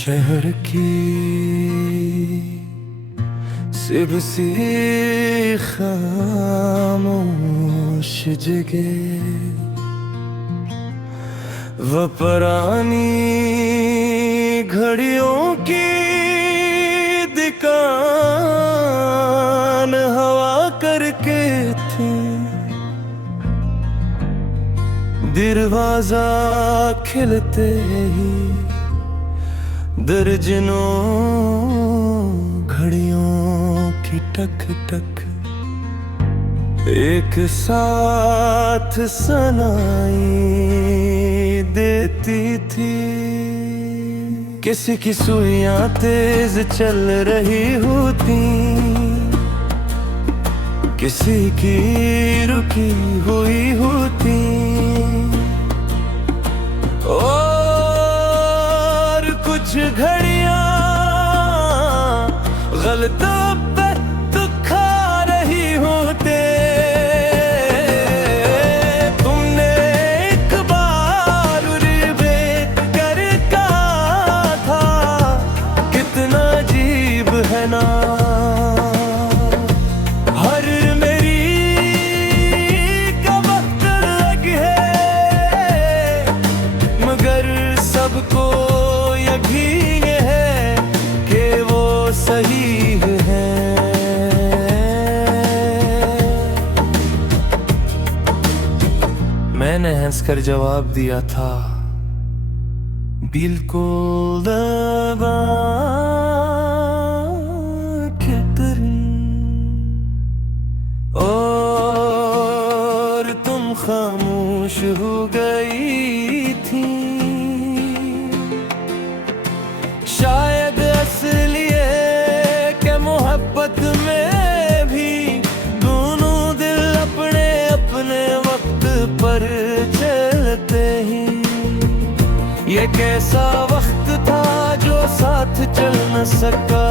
शहर की सिर्फ सी खामोश जगह, वह पुरानी घड़ियों की दुकान हवा करके थी। दरवाजा खिलते ही दर्जनों घड़ियों की टक टक एक साथ सुनाई देती थी। किसी की सुइयां तेज चल रही होती, किसी की रुकी हुई होती, और कुछ घड़ियां गलतों पे दुखा रही होते। तुमने एक बार रिवेट कर कहा था, कितना अजीब है ना हर मेरी का वक्त अलग है, मगर सबको यकीन है कि वो सही है। मैंने हंसकर जवाब दिया था, बिल्कुल दबा के तरी, और तुम खामोश हो गई थी। शायद असली के मोहब्बत में भी दोनों दिल अपने अपने वक्त पर चलते ही। ये कैसा वक्त था जो साथ चल न सका,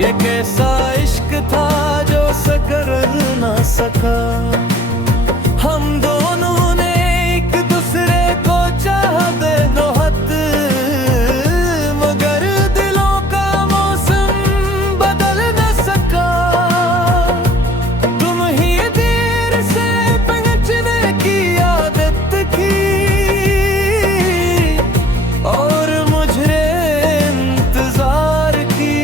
ये कैसा इश्क था जो सकर न सका। हम दोनों ने एक दूसरे को चाह दे दो हद, मगर दिलों का मौसम बदल न सका। तुम ही देर से पहुंचने की आदत की, और मुझे इंतजार की।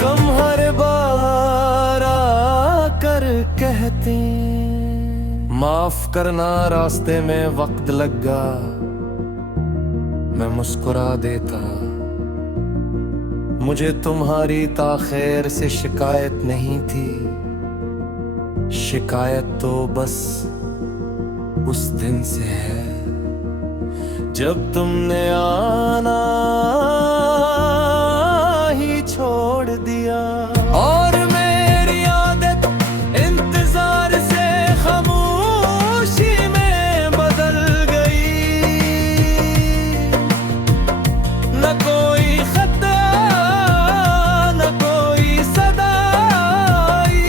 तुम हर बार आकर कहती, माफ करना रास्ते में वक्त लगा। मैं मुस्कुरा देता, मुझे तुम्हारी ताख़ीर से शिकायत नहीं थी। शिकायत तो बस उस दिन से है जब तुमने आना ही छोड़ दिया। और मेरी आदत इंतजार से खामोशी में बदल गई। न कोई खता न कोई सदाई,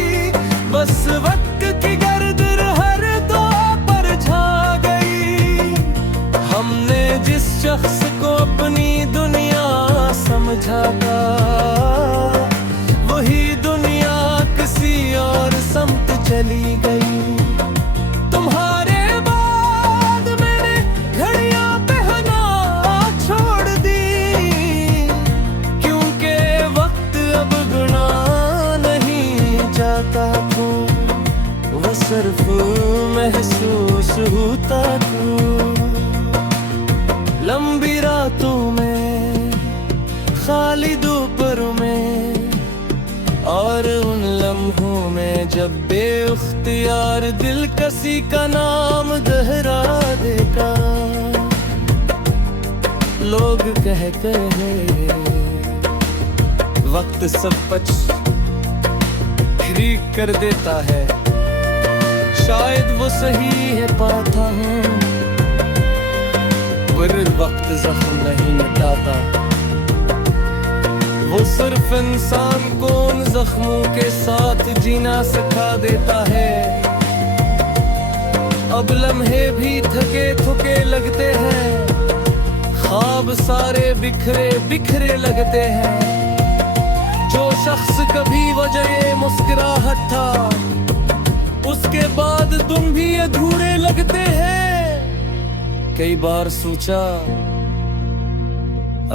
बस वक्त की गर्द हर दो पर छा गई। हमने जिस शख्स को अपनी दुनिया समझा था, वही दुनिया किसी और समत चली गई। तुम्हारे बाद मैंने घड़ियां पहना छोड़ दी, क्योंकि वक्त अब गुना नहीं जाता था, वो सिर्फ महसूस होता था। लंबी रातों में, खाली दोपहरों में, और उन लम्हों में जब बेख्तियार दिल किसी का नाम दोहरा देता। लोग कहते हैं वक्त सब कुछ ठीक कर देता है, शायद वो सही है पाता हूँ, पर वक्त जख्म नहीं मिटाता। वो सिर्फ इंसान को उन जख्मों के साथ जीना सिखा देता है। अब लम्हे भी थके थके लगते हैं, ख्वाब सारे बिखरे बिखरे लगते हैं। जो शख्स कभी वजह मुस्कुराहट था, उसके बाद तुम भी अधूरे लगते हैं। कई बार सोचा,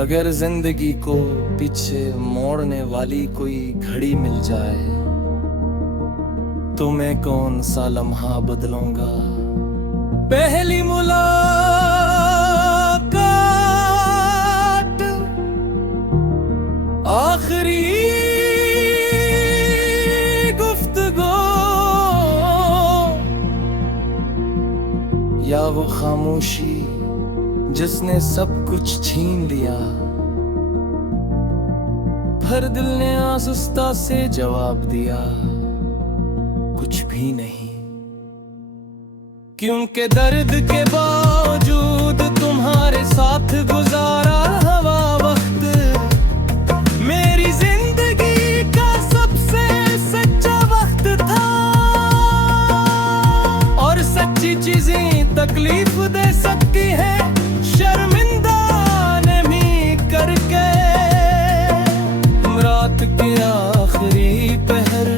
अगर जिंदगी को पीछे मोड़ने वाली कोई घड़ी मिल जाए, तो मैं कौन सा लम्हा बदलूंगा। पहली मुलाकात, आखिरी गुफ्तगू, या वो खामोशी जिसने सब कुछ छीन लिया। फिर दिल ने आसुस्ता से जवाब दिया, कुछ भी नहीं। क्योंकि दर्द के बावजूद तुम्हारे साथ गुजारा हवा वक्त मेरी जिंदगी का सबसे सच्चा वक्त था। और सच्ची चीजें तकलीफ दे सकती है, शर्मिंदा नहीं करके। रात के आखिरी पहर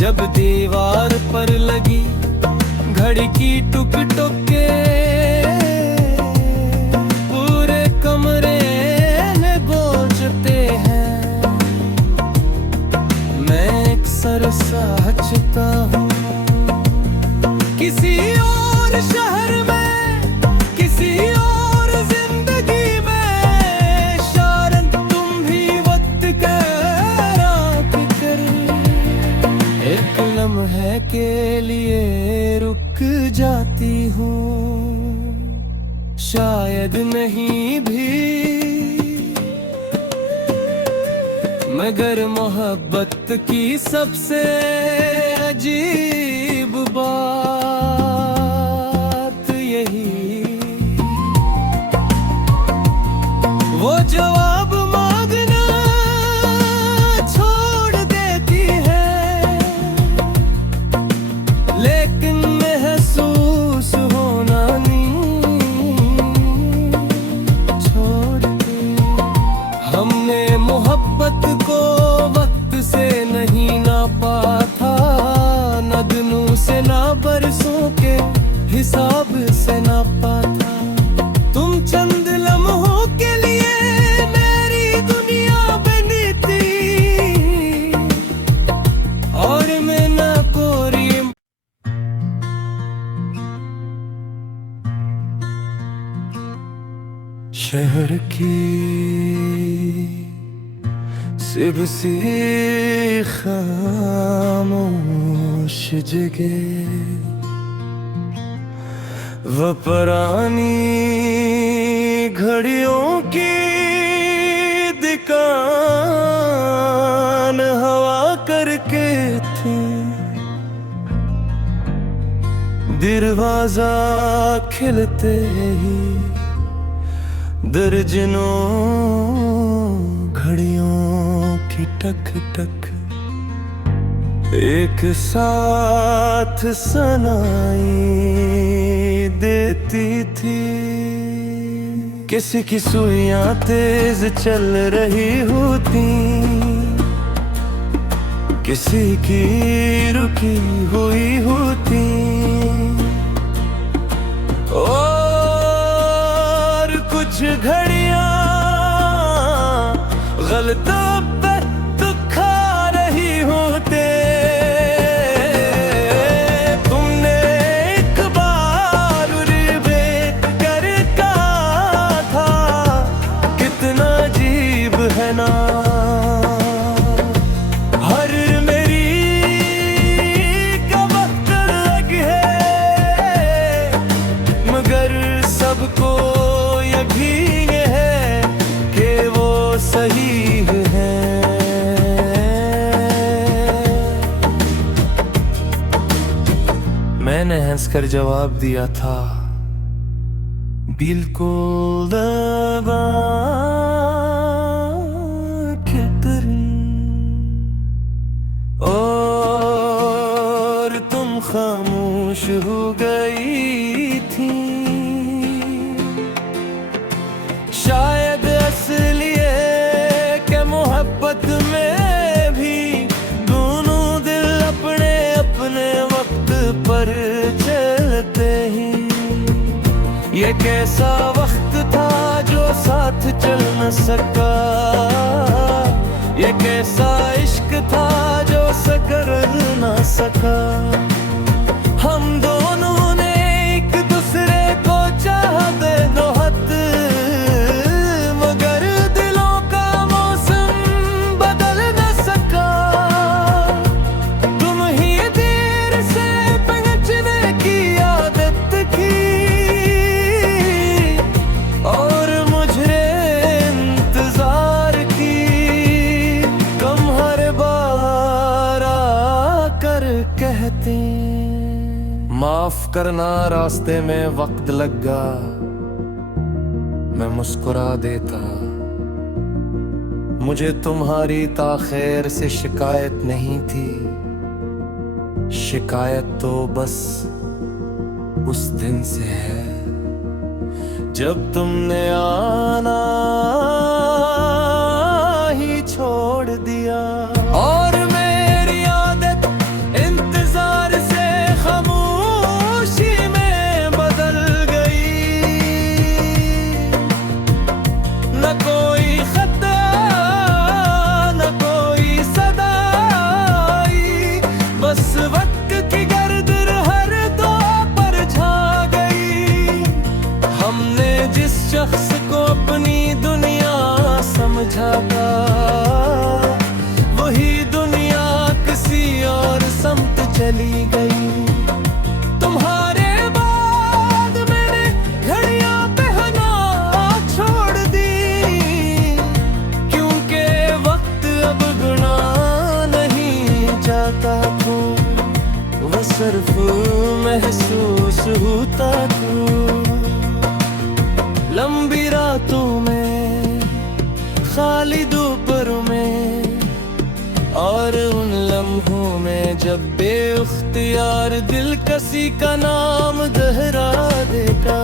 जब दीवार पर लगी घड़ी की टुक टुक के, पूरे कमरे में गूंजते हैं। मैं अक्सर सोचता हूँ, किसी और शहर में, किसी और जिंदगी में, शायद तुम भी वक्त का रात कर एक लम्हे के लिए रुक जाती हूँ। शायद नहीं भी, मगर मोहब्बत की सबसे अजीब बात वो जवाब मांगना छोड़ देती है, लेकिन महसूस होना नहीं छोड़ती। हमने मोहब्बत को वक्त से नहीं नापा था, न दिनों से ना बरसों के हिसाब से नापा था। तुम चंद लम्हों के लिए मेरी दुनिया बनी थी, और मैं ना कोरी। शहर की सिर्फ सी खामोश जगह, वह पुरानी घड़ियों की दुकान हवा करके थी। दरवाजा खिलते ही दर्जनों घड़ियों की टक टक एक साथ सुनाई देती थी। किसी की सुइयां तेज चल रही होती, किसी की रुकी हुई होती, और कुछ घड़ियां गलतों पे दुखा रही होते। तुमने एक बार रिवेट कर कहा था, कितना अजीब है ना हर मेरी का वक्त अलग है, मगर सबको यकीन है कि वो सही है। मैंने हंसकर जवाब दिया था, बिल्कुल दबा के और तुम खामोश हो गई थी। कैसा वक्त था जो साथ चल न सका, ये कैसा इश्क था जो सकर न सका। हम दोनों ने एक दूसरे को चाहा दोनों हद, मगर दिलों का मौसम बदल न सका। तुम ही देर से पहुंचने की आदत की और मुझे इंतजार की। तुम हर बार आकर कहते माफ करना, रास्ते में वक्त लगा, मैं मुस्कुरा देता। मुझे तुम्हारी ताख़ीर से शिकायत नहीं थी, शिकायत तो बस उस दिन से है जब तुमने आना ही छोड़ दिया। और मेरी आदत इंतजार से खामोशी में बदल गई। न कोई खता न कोई सदा आई, बस वक्त की गर्द हर दो पर छा गई। हमने जिस शख्स को अपनी दुनिया समझा था, वही दुनिया किसी और समत चली गई। तुम्हारे बाद मैंने घड़ियां पहना छोड़ दी, क्योंकि वक्त अब गुना नहीं जाता तो वह सिर्फ महसूस होता तो। लंबी रातों में, खाली दोपहरों में और उन लम्हों में जब बेख्तियार दिल किसी का नाम दोहरा देता,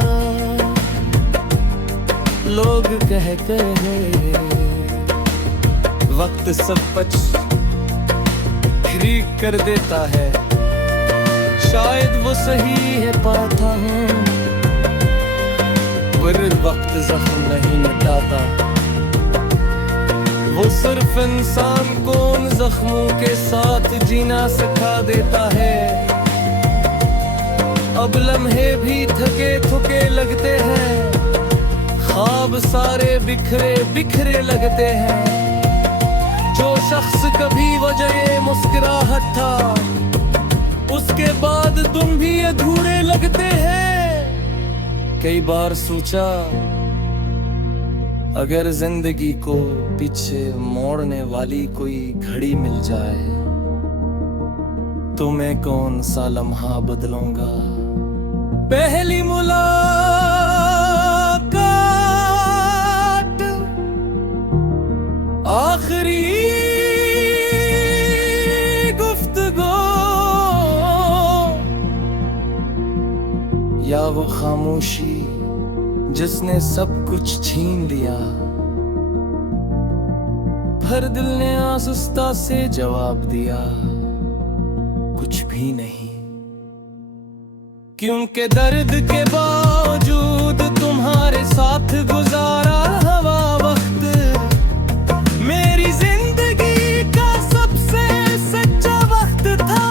लोग कहते हैं वक्त सब कुछ ठीक कर देता है। शायद वो सही है पाता हूँ, पर वक्त जख्म नहीं मिटाता। वो सिर्फ इंसान को उन जख्मों के साथ जीना सिखा देता है। अब लम्हे भी थके थके लगते हैं, ख्वाब सारे बिखरे बिखरे लगते हैं। जो शख्स कभी वजह मुस्कुराहट था, उसके बाद तुम भी अधूरे लगते हैं। कई बार सोचा अगर जिंदगी को पीछे मोड़ने वाली कोई घड़ी मिल जाए तो मैं कौन सा लम्हा बदलूंगा। पहली मुलाकात, आखिरी गुफ्तगू, या वो खामोशी जिसने सब कुछ छीन लिया। फिर दिल ने आसुस्ता से जवाब दिया, कुछ भी नहीं। क्योंकि दर्द के बावजूद तुम्हारे साथ गुजारा हवा वक्त मेरी जिंदगी का सबसे सच्चा वक्त था।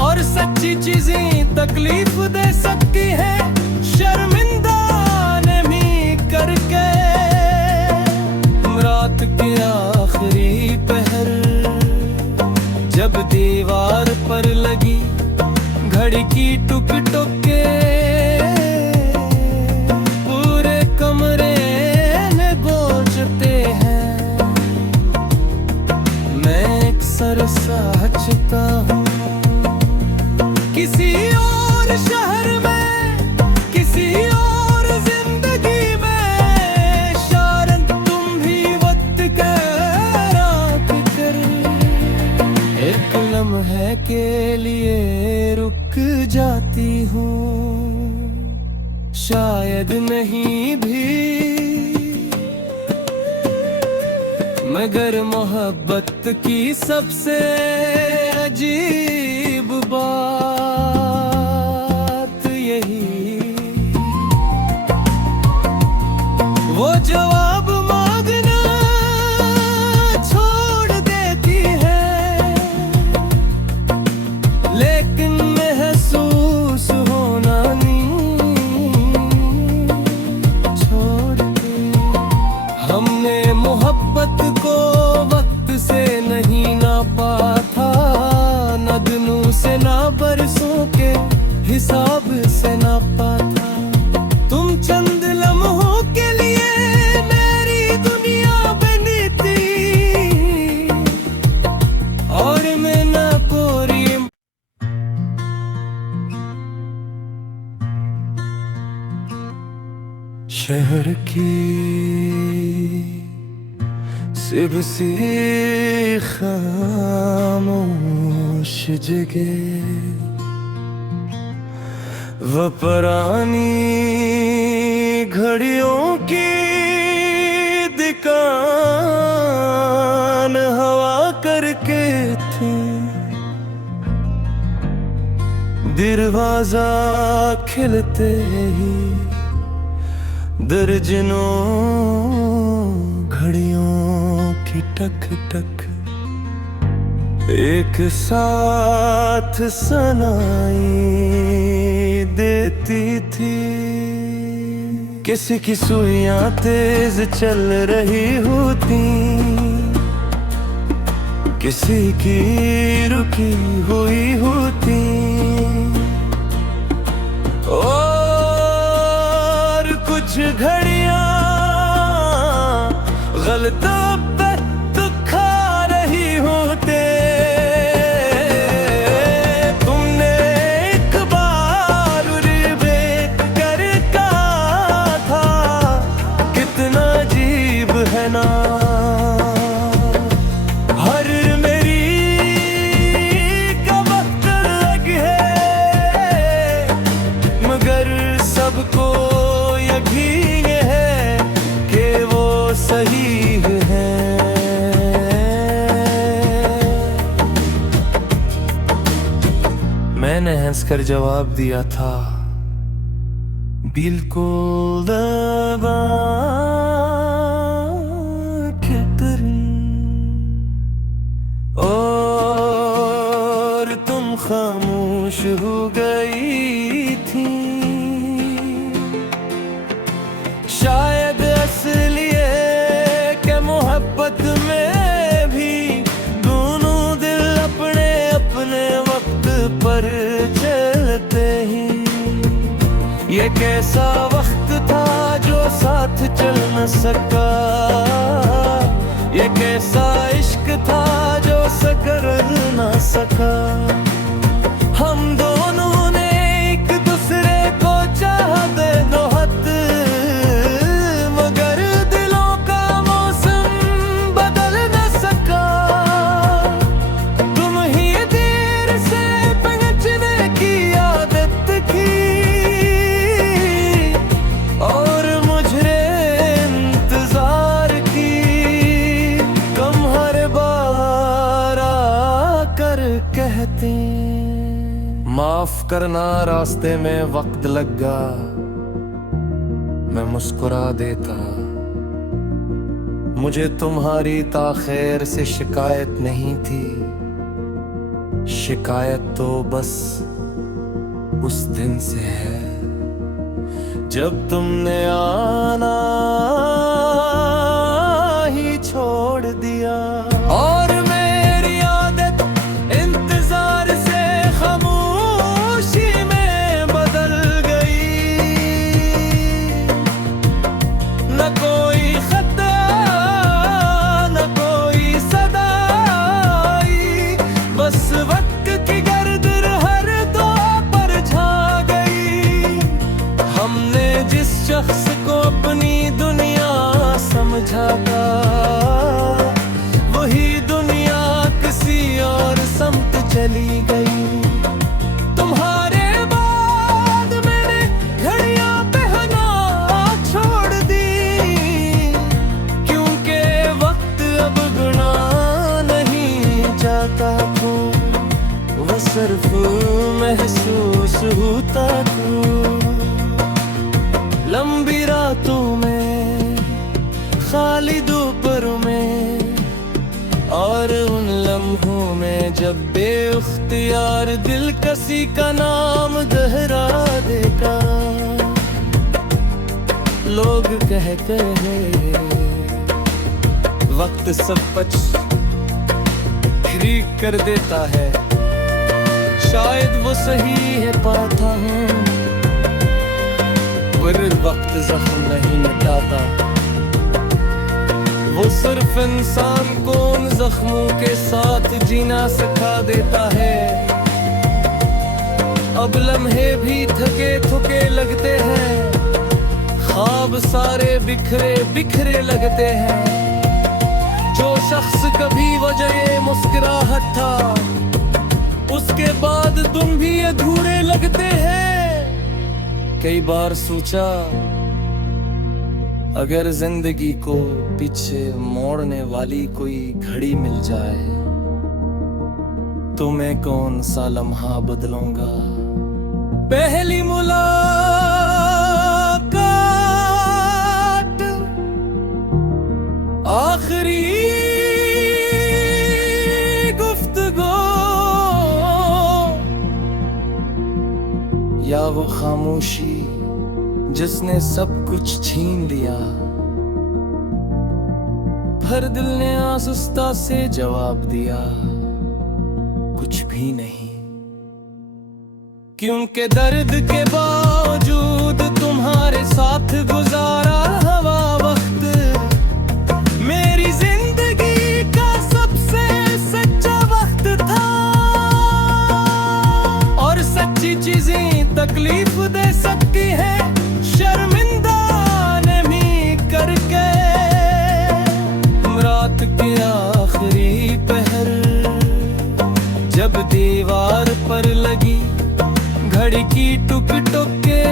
और सच्ची चीजें तकलीफ दे सकती है, शर्मिंदा नहीं करके। रात के आखिरी पहर जब दीवार पर लगी घड़ी की टुक टुक के, पूरे कमरे में गूंजते हैं। मैं अक्सर सोचता हूँ किसी और शहर में, किसी और जिंदगी में, शायद तुम भी वक्त का रात कर एक लम्हे के लिए रुक जाती हूँ। शायद नहीं भी, मगर मोहब्बत की सबसे अजीब बात यही लेकिन महसूस होना नींद छोड़ के। हमने मोहब्बत को वक्त से नहीं नापा था, न दिनों से ना बरसों के हिसाब से नापा था। तुम चंद लम्हों के लिए मेरी दुनिया बनी थी, और मैं ना कोरी। शहर की सिर्फ सी खामोश जगह, वो पुरानी घड़ियों की दुकान हवा करके थी। दरवाजा खिलते ही दर्जनों घड़ियों की टक टक एक साथ सुनाई देती थी। किसी की सुइयां तेज चल रही होती, किसी की रुकी हुई होती, और कुछ घड़ियां गलतों पे दुखा रही होते। तुमने एक बार रिवेट कर कहा था, कितना अजीब है ना हर मेरी का वक्त अलग है, मगर सबको यकीन है कि वो सही है। मैंने हंसकर जवाब दिया था, बिल्कुल दबा के करीं। और तुम खामोश हो गई थी। शायद असली के मोहब्बत में भी दोनों दिल अपने अपने वक्त पर चलते ही। ये कैसा वक्त था जो साथ चल न सका, ये कैसा इश्क था जो सकर न सका। हम दोनों ने एक दूसरे को चाहा दोनों हद, मगर दिलों का मौसम बदल न सका। तुम ही देर से पहुंचने की आदत की, और मुझे इंतजार की। तुम हर बार आकर कहती, माफ करना रास्ते में वक्त लगा। मैं मुस्कुरा देता, मुझे तुम्हारी ताख़ीर से शिकायत नहीं थी। शिकायत तो बस उस दिन से है जब तुमने आना ही छोड़ दिया। और मेरी आदत इंतजार से खामोशी में बदल गई। न कोई खता न कोई सदाई, बस वक्त की गर्द हर दो पर छा गई। हमने जिस शख्स को अपनी दुनिया समझा था, वही दुनिया किसी और समत चली गई। तुम्हारे बाद मैंने घड़ियां पहना छोड़ दी, क्योंकि वक्त अब गुना नहीं जाता था, वो सिर्फ महसूस होता था। लंबी रातों में, खाली दोपहरों में, और उन लम्हों में जब बेवक्त वक्त यार दिल किसी का नाम दोहरा देगा। लोग कहते हैं वक्त सब कुछ ठीक कर देता है, शायद वो सही है पाता हूँ, पर वक्त जख्म नहीं मिटाता। वो सिर्फ इंसान को उन जख्मों के साथ जीना सिखा देता है। अब लम्हे भी थके थके लगते हैं, ख्वाब सारे बिखरे बिखरे लगते हैं। जो शख्स कभी वजह मुस्कुराहट था, उसके बाद तुम भी अधूरे लगते हैं। कई बार सोचा अगर जिंदगी को पीछे मोड़ने वाली कोई घड़ी मिल जाए तो मैं कौन सा लम्हा बदलूंगा। पहली मुलाकात, आखिरी गुफ्तगू, या वो खामोशी जिसने सब कुछ छीन लिया। हर दिल ने आसुस्ता से जवाब दिया, कुछ भी नहीं। क्योंकि दर्द के बावजूद तुम्हारे साथ गुजारा हवा वक्त मेरी जिंदगी का सबसे सच्चा वक्त था। और सच्ची चीजें तकलीफ दे सकती है, शर्मिंदा नहीं करके। रात के आखिरी पहर जब दीवार पर लगी घड़ी की टुक टुक के,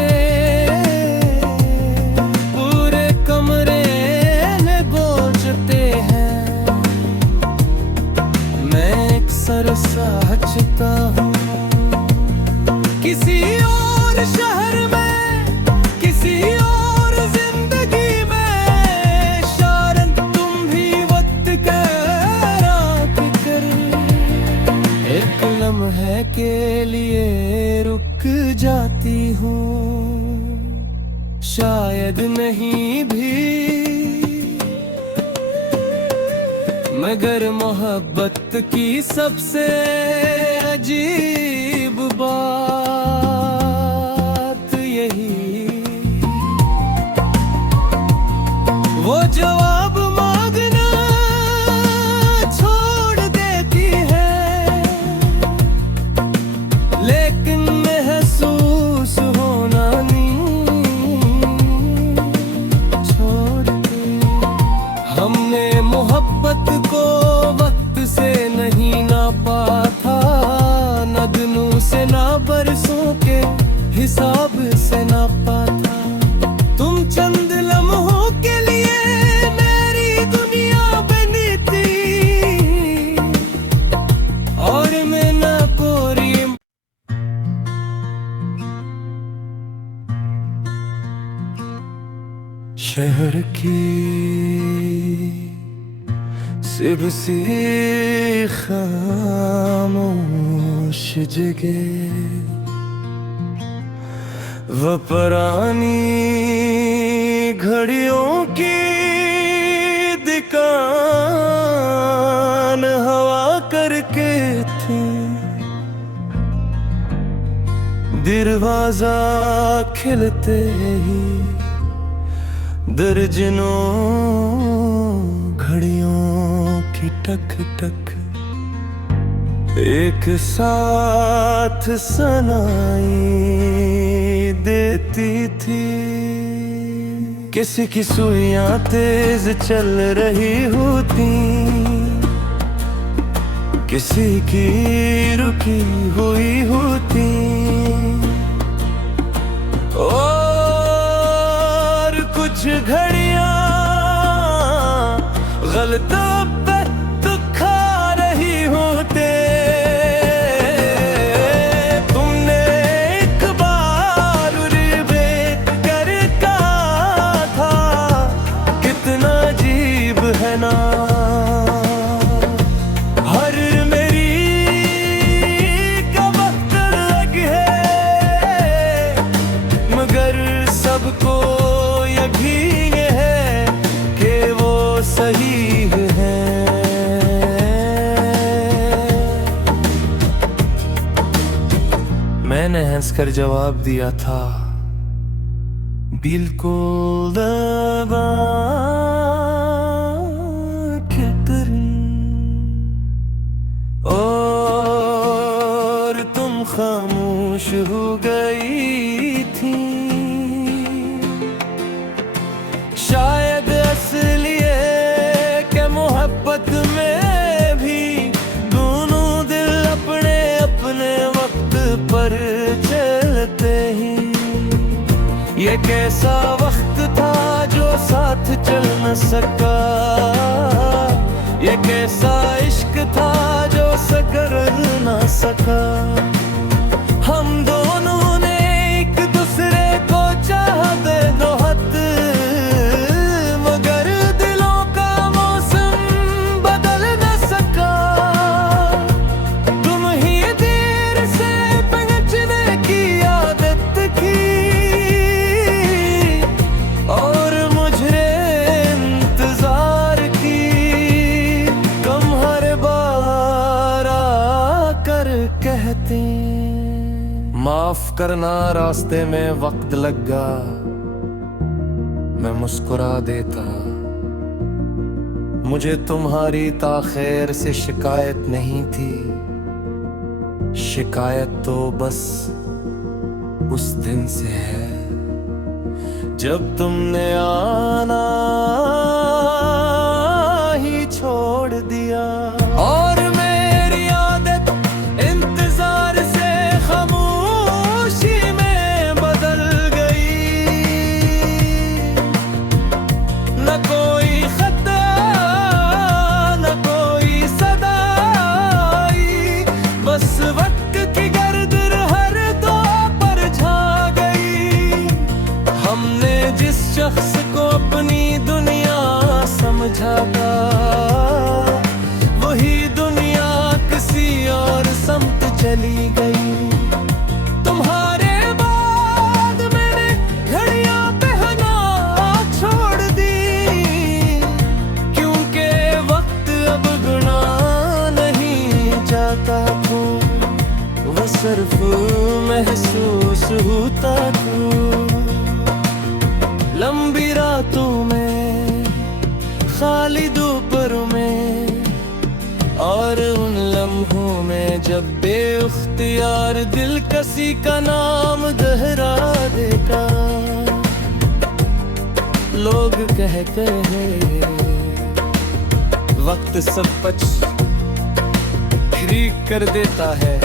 पूरे कमरे में गूंजते हैं। मैं अक्सर सोचता हूँ किसी और शहर में, किसी और जिंदगी में, शायद तुम भी वक्त का रात कर एक लम्हे के लिए रुक जाती हूँ। शायद नहीं भी, मगर मोहब्बत की सबसे अजीब बात यही, वो जवाब मांगना छोड़ देती है, लेकिन महसूस होना नहीं छोड़ती। हमने मोहब्बत को वक्त से नहीं नापा था, न दिनों से ना बरसों के हिसाब से नापा था। तुम चंद लम्हों के लिए मेरी दुनिया बनी थी, और मैं ना पूरी। शहर की सिर्फ सी खामोश जगह, वो पुरानी घड़ियों की दुकान हवा करके थी। दरवाजा खिलते ही दर्जनों घड़ियों की टक टक एक साथ सुनाई देती थी। किसी की सुइयां तेज चल रही होती, किसी की रुकी हुई होती, और कुछ घड़ियां गलतों पे दुखा रही होते। तुमने एक बार रिवेट कर कहा था, कितना अजीब है ना हर मेरी मैंने हंसकर जवाब दिया था, बिल्कुल दबा के तेरी। और तुम खामोश हो गई थी। शायद असली है कि मोहब्बत में भी दोनों दिल अपने अपने वक्त पर चलते ही। ये कैसा वक्त था जो साथ चल न सका, ये कैसा इश्क था जो सकर न सका। हम दोनों ने एक दूसरे को चाह दे दो हद, मगर दिलों का मौसम बदल न सका। तुम ही देर से पहुंचने की आदत की, और मुझे इंतजार की। तुम हर बार आकर कहते, माफ करना रास्ते में वक्त लगा। मैं मुस्कुरा देता, मुझे तुम्हारी ताख़ीर से शिकायत नहीं थी। शिकायत तो बस उस दिन से है जब तुमने आना ही छोड़ दिया। और मेरी आदत इंतजार से खामोशी में बदल गई। न कोई खता न कोई सदा आई, बस वक्त की गर्द हर दो पर छा गई। हमने जिस शख्स को अपनी दुनिया समझा था, वही दुनिया किसी और समत चली गई। तुम्हारे बाद मैंने घड़ियां पहना छोड़ दी, क्योंकि वक्त अब गुना नहीं जाता को, वो सिर्फ महसूस होता को। लंबी रातों में, खाली दोपहरों में, और उन लम्हों में जब बेख्तियार दिल किसी का नाम दोहरा देता। लोग कहते हैं वक्त सब कुछ ठीक कर देता है,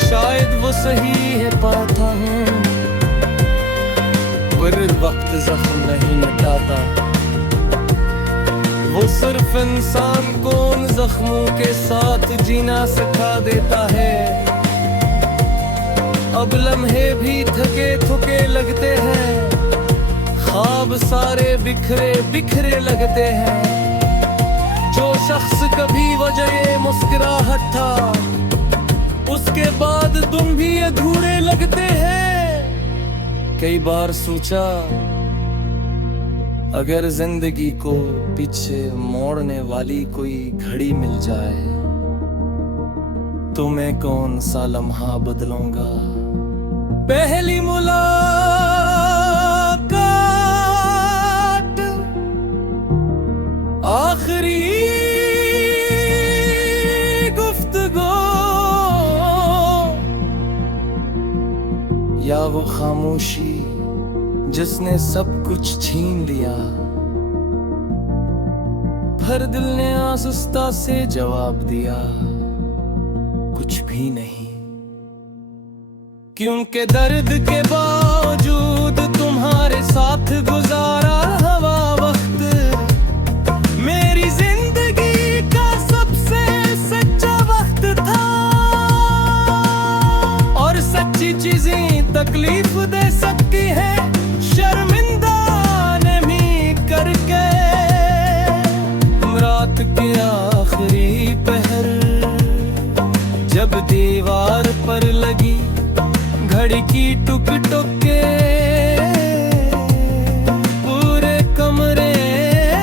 शायद वो सही है पाता हूँ, पर वक्त जख्म नहीं मिटाता। वो सिर्फ इंसान को उन जख्मों के साथ जीना सिखा देता है। अब लम्हे भी थके थके लगते हैं, ख्वाब सारे बिखरे बिखरे लगते हैं। जो शख्स कभी वजह मुस्कुराहट था, उसके बाद तुम भी अधूरे लगते हैं। कई बार सोचा, अगर जिंदगी को पीछे मोड़ने वाली कोई घड़ी मिल जाए, तो मैं कौन सा लम्हा बदलूंगा। पहली मुलाकात, आखिरी गुफ्तगू, या वो खामोशी जिसने सब कुछ छीन लिया। हर दिल ने आसुस्ता से जवाब दिया, कुछ भी नहीं। क्योंकि दर्द के बावजूद तुम्हारे साथ गुजारा हवा वक्त, मेरी जिंदगी का सबसे सच्चा वक्त था। और सच्ची चीजें तकलीफ दे सकती है, शर्मिंदा नहीं करके। रात के आखिरी पहर जब दीवार पर लगी घड़ी की टुक टुक के, पूरे कमरे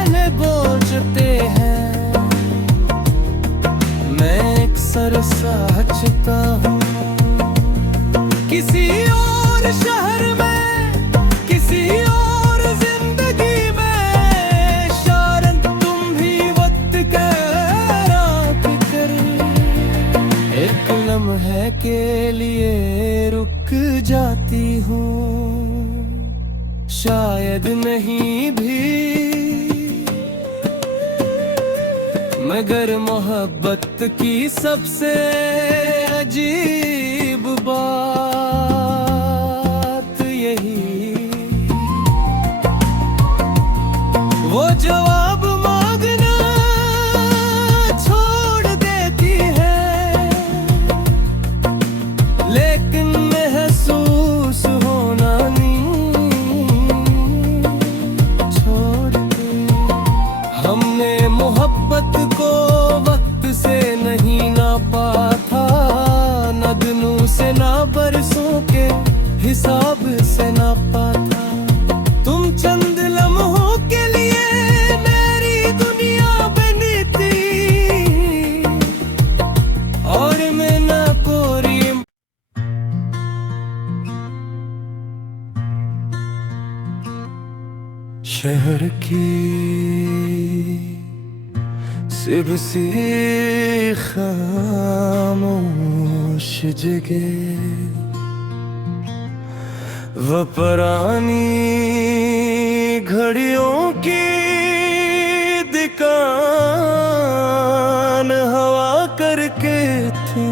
में बोझते हैं। मैं अक्सर सोचता हूँ लिए रुक जाती हूँ, शायद नहीं भी, मगर मोहब्बत की सबसे अजीब बात यही, वो जवाब मांगना छोड़ देती है, लेकिन महसूस होना नहीं छोड़ती। हमने मोहब्बत को वक्त से नहीं नापा था, न दिनों से ना बरसों के हिसाब से नापा था। तुम चंद लम्हों के लिए मेरी दुनिया बनी थी, और मैं ना कोरी। शहर की सिर्फ सी खामोश जगह, वो पुरानी घड़ियों की दुकान हवा करके थी,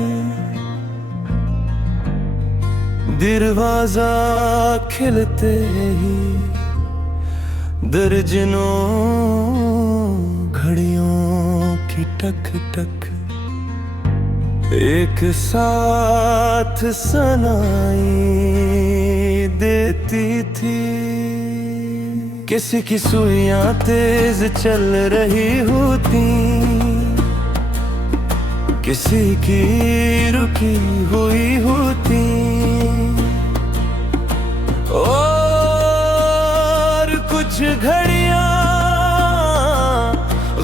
दरवाजा खिलते ही दर्जनों घड़ियों की टक टक एक साथ सुनाई देती थी। किसी की सुइयां तेज चल रही होती, किसी की रुकी हुई होती, और कुछ घड़ियां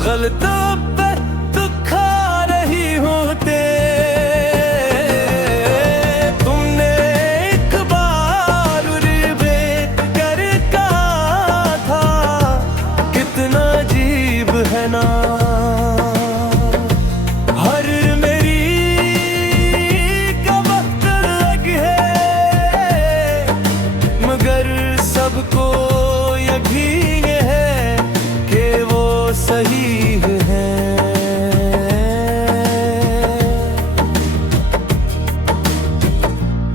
गलतों पे दुखा रही होते। तुमने एक बार रिबेट कर कहा था, कितना अजीब है ना, हर मेरी का वक्त अलग है, मगर सबको यकीन है कि वो सही है।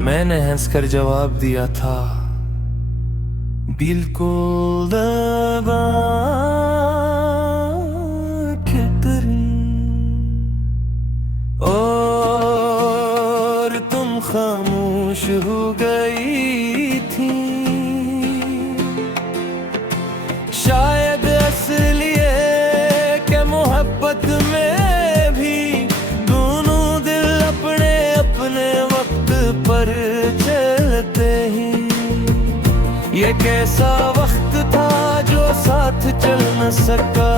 मैंने हंसकर जवाब दिया था, बिल्कुल दबा के तुम, और तुम खामोश हो गई थी। शायद असली के मोहब्बत में भी दोनों दिल अपने अपने वक्त पर चलते ही। ये कैसा वक्त था जो साथ चल न सका,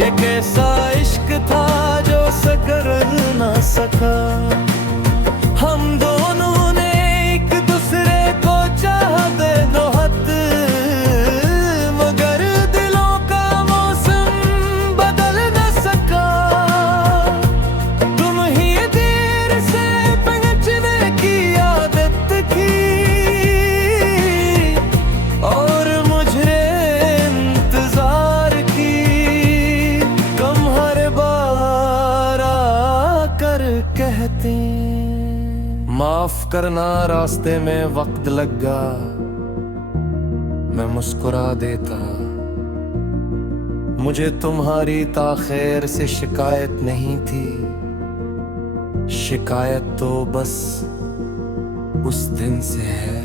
ये कैसा इश्क था जो सकर न सका। हम दोनों ने एक दूसरे को चाह दोनों हद, मगर दिलों का मौसम बदल न सका। तुम ही देर से पहुंचने की आदत की, और मुझे इंतजार की। तुम हर बार आकर कहते, माफ करना रास्ते में वक्त लगा, मैं मुस्कुरा देता। मुझे तुम्हारी ताख़ीर से शिकायत नहीं थी, शिकायत तो बस उस दिन से है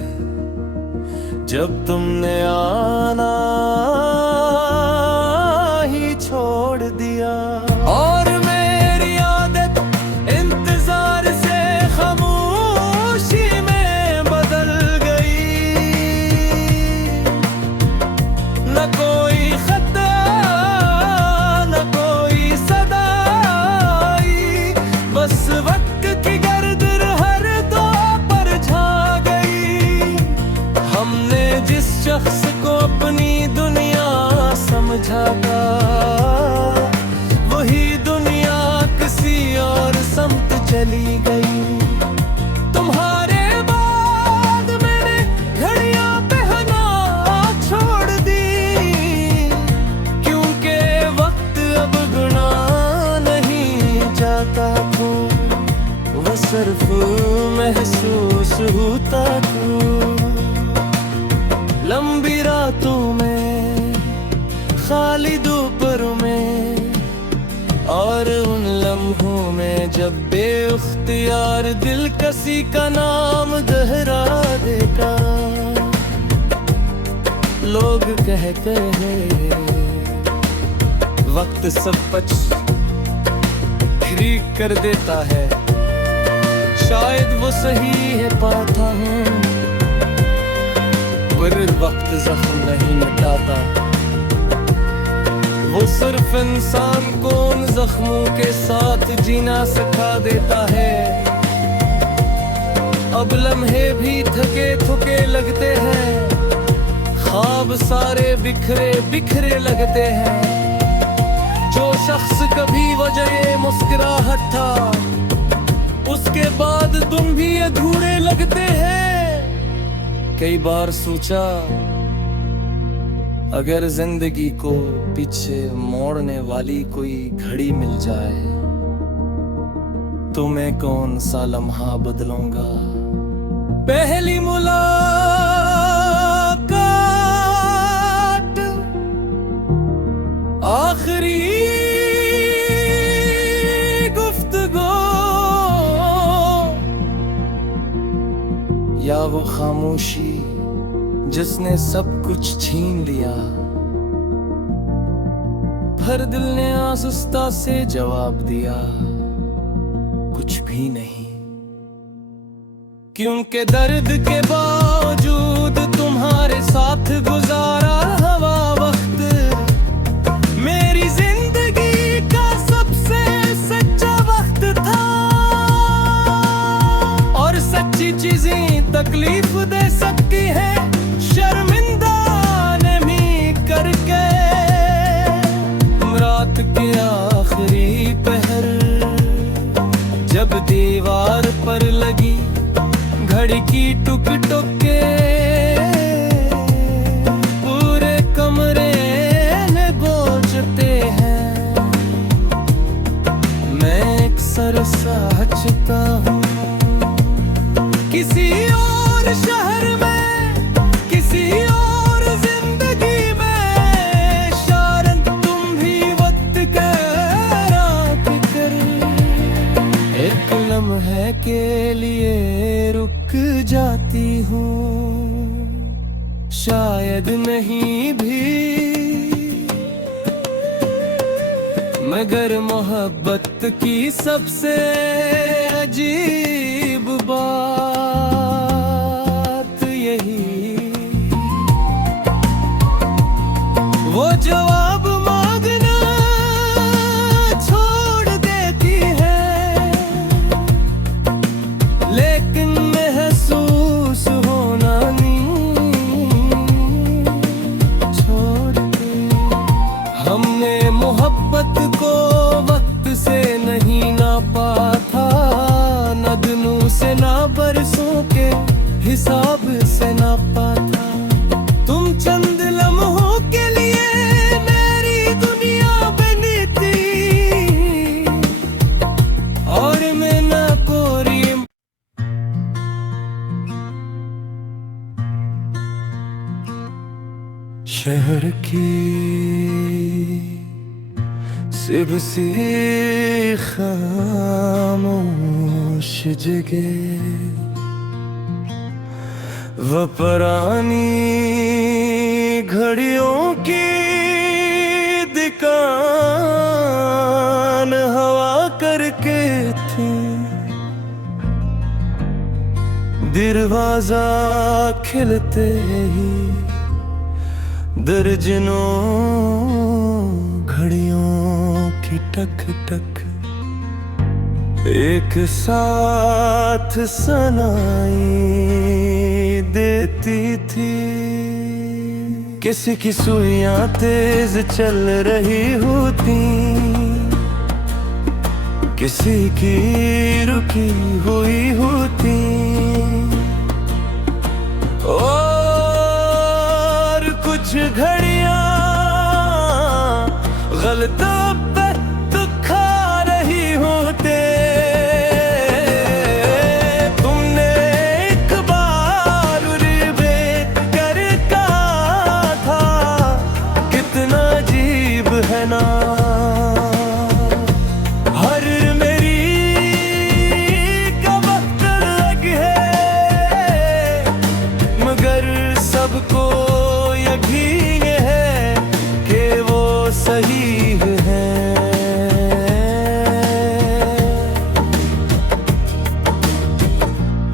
जब तुमने आना ही छोड़ दिया। और मेरी आदत इंतजार से खामोशी में बदल गई, न कोई खता न कोई सदाई, बस वक्त की गर्द हर दो पर छा गई। हमने जिस शख्स को अपनी दुनिया सिर्फ महसूस होता तू। लंबी रातों में, खाली दोपहरों में, और उन लम्हों में जब बेख्तियार दिल किसी का नाम दोहरा देता। लोग कहते हैं वक्त सब कुछ ठीक कर देता है, शायद वो सही है पाता हूँ, पर वक्त जख्म नहीं मिटाता। वो सिर्फ इंसान को उन जख्मों के साथ जीना सिखा देता है। अब लम्हे भी थके थके लगते हैं, ख्वाब सारे बिखरे बिखरे लगते हैं। जो शख्स कभी वजह मुस्कुराहट था, उसके बाद तुम भी अधूरे लगते हैं। कई बार सोचा अगर जिंदगी को पीछे मोड़ने वाली कोई घड़ी मिल जाए तो मैं कौन सा लम्हा बदलूंगा। पहली मुलाकात, आखिरी गुफ्तगू, या वो खामोशी जिसने सब कुछ छीन लिया। हर दिल ने आसुस्ता से जवाब दिया, कुछ भी नहीं। क्योंकि दर्द के बावजूद तुम्हारे साथ गुजारा हवा वक्त, मेरी जिंदगी का सबसे सच्चा वक्त था। और सच्ची चीजें तकलीफ दे सकती है, शर्मिंदा नहीं करके। रात के आखिरी पहर जब दीवार पर लगी घड़ी की टुक टुक के, पूरे कमरे में गूंजते हैं। मैं अक्सर सोचता हूँ किसी और शहर में, किसी और जिंदगी में, शायद तुम भी वक्त का रात कर एक लम्हे के लिए रुक जाती हूँ। शायद नहीं भी, मगर मोहब्बत की सबसे अजीब बात यही, वो जवाब मांगना छोड़ देती है, लेकिन महसूस होना नहीं छोड़ती। हमने मोहब्बत को वक्त से नहीं नापा था, न दिनों से ना बरसों के हिसाब से नापा था। तुम चंद लम्हों के लिए मेरी दुनिया बनी थी, और मैं ना कोरी। शहर की सिर्फ सी खामोश जगह, वो पुरानी घड़ियों की दुकान हवा करके थी। दरवाजा खिलते ही दर्जनों घड़ियों की टक टक एक साथ सुनाई देती थी। किसी की सुइयां तेज चल रही होती, किसी की रुकी हुई होती, और कुछ घड़ियां गलतों पे दुखा रही होते।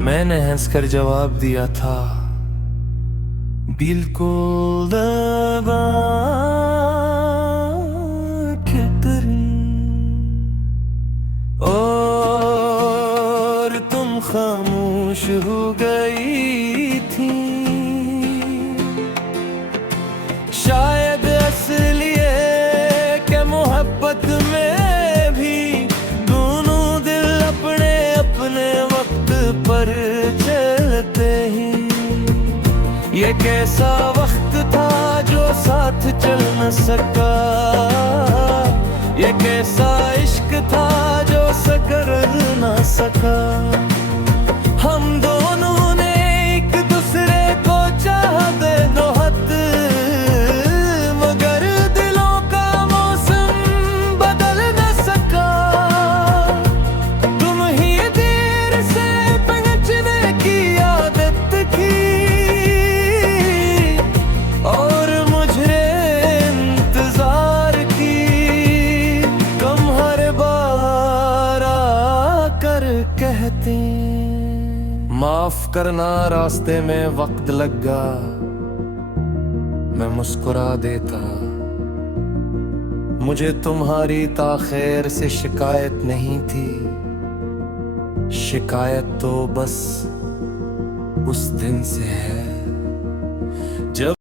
मैंने हंसकर जवाब दिया था, बिल्कुल दबा के तेरी। और तुम खामोश हो गई थी। शायद असलिए के मोहब्बत में भी दोनों दिल अपने अपने वक्त पर चलते ही। ये कैसा वक्त था जो साथ चल न सका, ये कैसा इश्क था जो सकर न सका। हम दोनों ने एक दूसरे को चाह दे दो हद, मगर दिलों का मौसम बदल न सका। तुम ही देर से पहुंचने की आदत की, और मुझे इंतजार की। तुम हर बार आकर कहते, माफ करना रास्ते में वक्त लगा। मैं मुस्कुरा देता, मुझे तुम्हारी ताख़ीर से शिकायत नहीं थी। शिकायत तो बस उस दिन से है